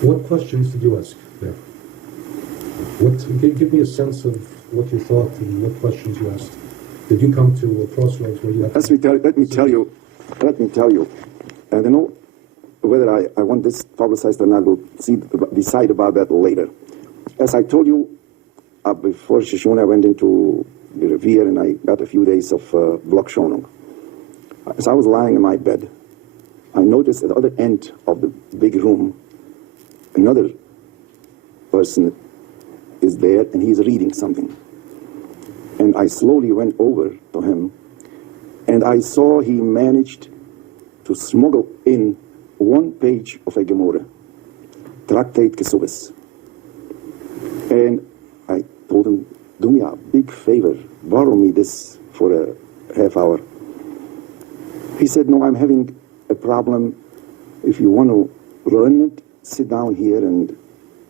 What questions did you ask there? Give me a sense of what you thought and what questions you asked. Did you come to a crossroads where you had Let me tell you. I don't know whether I want this publicized or not. We'll decide about that later. As I told you, before Shoshone, I went into the Revere and I got a few days of Blockschonung. As I was lying in my bed, I noticed at the other end of the big room, another person is there and he's reading something. And I slowly went over to him and I saw he managed to smuggle in one page of a Gemara, Tractate Kesubis. And I told him, do me a big favor, borrow me this for a half hour. He said, no, I'm having a problem. If you want to learn it, sit down here and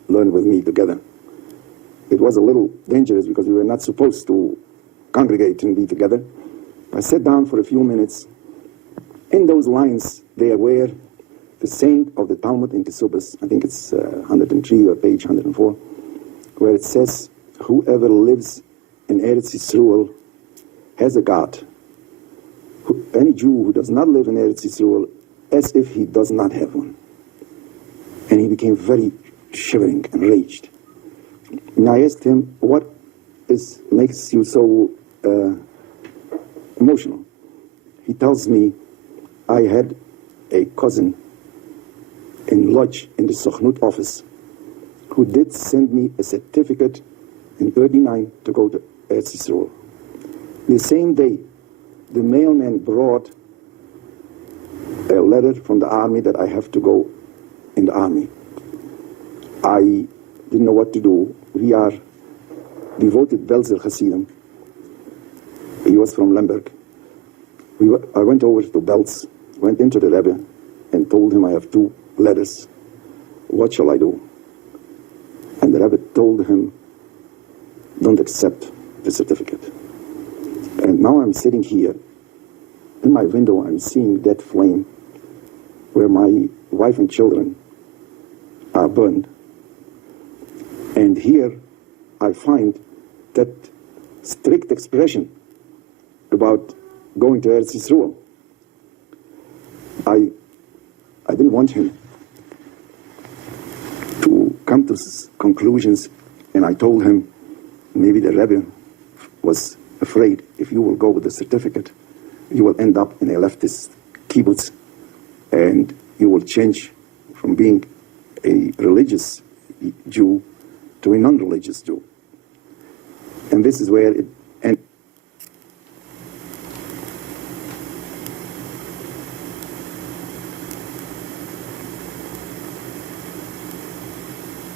learn with me together. It was a little dangerous because we were not supposed to congregate and be together. I sat down for a few minutes. In those lines, there were the saying of the Talmud in Kesubis, I think it's 103 or page 104, where it says, whoever lives in Eretz Yisrael has a God. Any Jew who does not live in Eretz Yisrael, as if he does not have one. And he became very shivering and raged. And I asked him, what makes you so emotional? He tells me, I had a cousin in Lodge in the Sochnut office who did send me a certificate in 39 to go to Eretz Yisrael. The same day, the mailman brought a letter from the army that I have to go in the army. I didn't know what to do. We are devoted Belzer Hasidim. He was from Lemberg. I went over to Belz, went into the Rebbe, and told him I have 2 letters. What shall I do? And the Rebbe told him, don't accept the certificate. And now I'm sitting here. In my window, I'm seeing that flame where my wife and children are burned. And here I find that strict expression about going to Eretz Yisrael. I didn't want him to come to conclusions, and I told him maybe the Rebbe was afraid if you will go with the certificate, you will end up in a leftist kibbutz, and you will change from being a religious Jew to a non-religious Jew. And this is where it